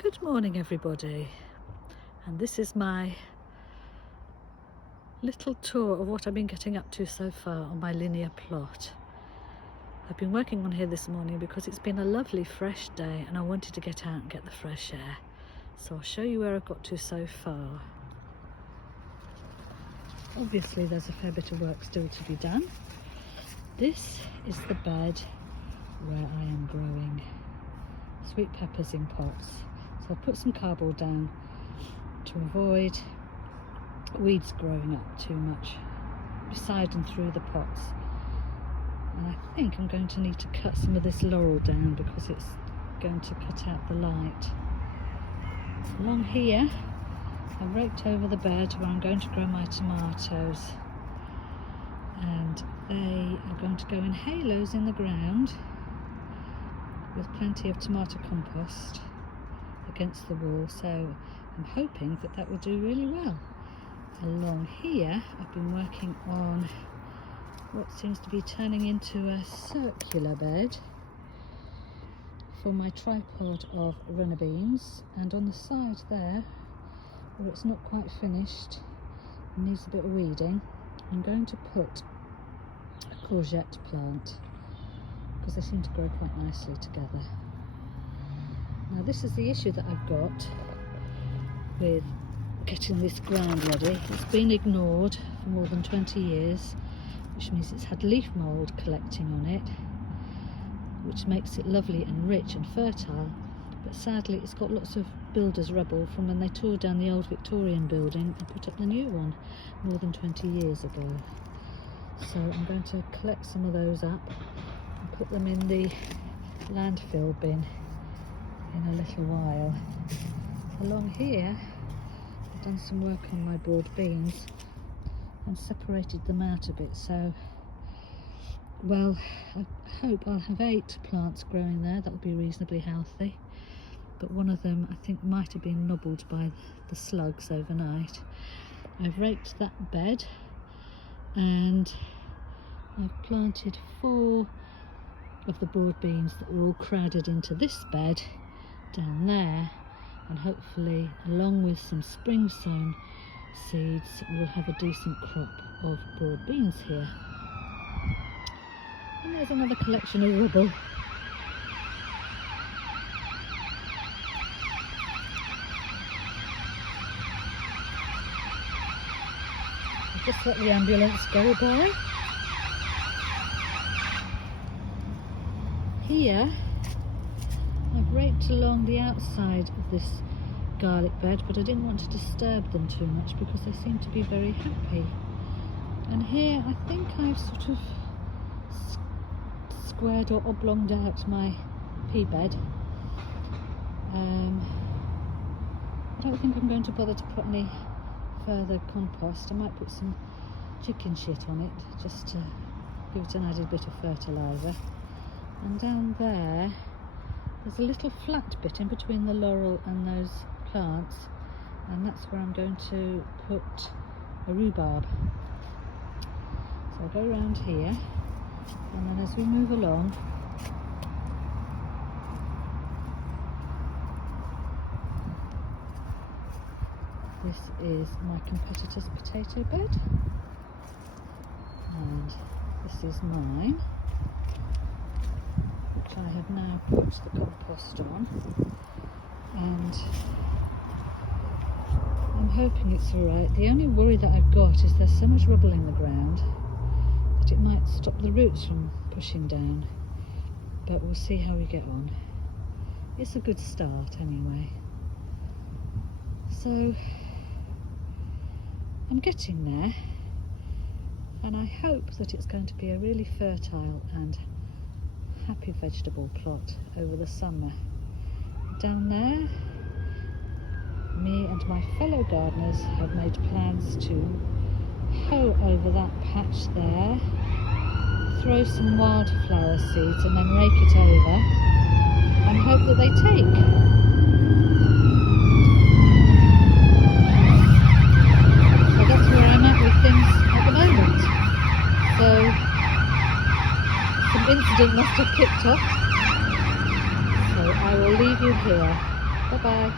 Good morning everybody, and this is my little tour of what I've been getting up to so far on my linear plot. I've been working on here this morning because it's been a lovely fresh day and I wanted to get out and get the fresh air. So I'll show you where I've got to so far. Obviously there's a fair bit of work still to be done. This is the bed where I am growing sweet peppers in pots. So I've put some cardboard down to avoid weeds growing up too much beside and through the pots. And I think I'm going to need to cut some of this laurel down because it's going to cut out the light. Along here I've raked over the bed where I'm going to grow my tomatoes, and they are going to go in halos in the ground with plenty of tomato compost against the wall, so I'm hoping that that will do really well. Along here I've been working on what seems to be turning into a circular bed for my tripod of runner beans, and on the side there where it's not quite finished and needs a bit of weeding, I'm going to put a courgette plant because they seem to grow quite nicely together. Now this is the issue that I've got with getting this ground ready. It's been ignored for more than 20 years, which means it's had leaf mould collecting on it, which makes it lovely and rich and fertile, but sadly it's got lots of builders' rubble from when they tore down the old Victorian building and put up the new one more than 20 years ago. So I'm going to collect some of those up and put them in the landfill bin in a little while. Along here I've done some work on my broad beans and separated them out a bit, so well, I hope I'll have 8 plants growing there. That'll be reasonably healthy, but one of them I think might have been nobbled by the slugs overnight. I've raked that bed and I've planted 4 of the broad beans that were all crowded into this bed down there, and hopefully along with some spring sown seeds we'll have a decent crop of broad beans here. And there's another collection of rubble. I'll just let the ambulance go by. Here I've raked along the outside of this garlic bed, but I didn't want to disturb them too much because they seem to be very happy. And here I think I've sort of squared or oblonged out my pea bed. I don't think I'm going to bother to put any further compost. I might put some chicken shit on it just to give it an added bit of fertiliser. And down there's a little flat bit in between the laurel and those plants, and that's where I'm going to put a rhubarb. So I'll go around here, and then as we move along this is my competitor's potato bed, and this is mine, which I have now put the compost on, and I'm hoping it's alright. The only worry that I've got is there's so much rubble in the ground that it might stop the roots from pushing down, but we'll see how we get on. It's a good start anyway. So I'm getting there, and I hope that it's going to be a really fertile and happy vegetable plot over the summer. Down there, me and my fellow gardeners have made plans to hoe over that patch there, throw some wildflower seeds and then rake it over and hope that they take. So that's where I'm at with things at the moment. So some incident must have kicked off, so I will leave you here Bye bye.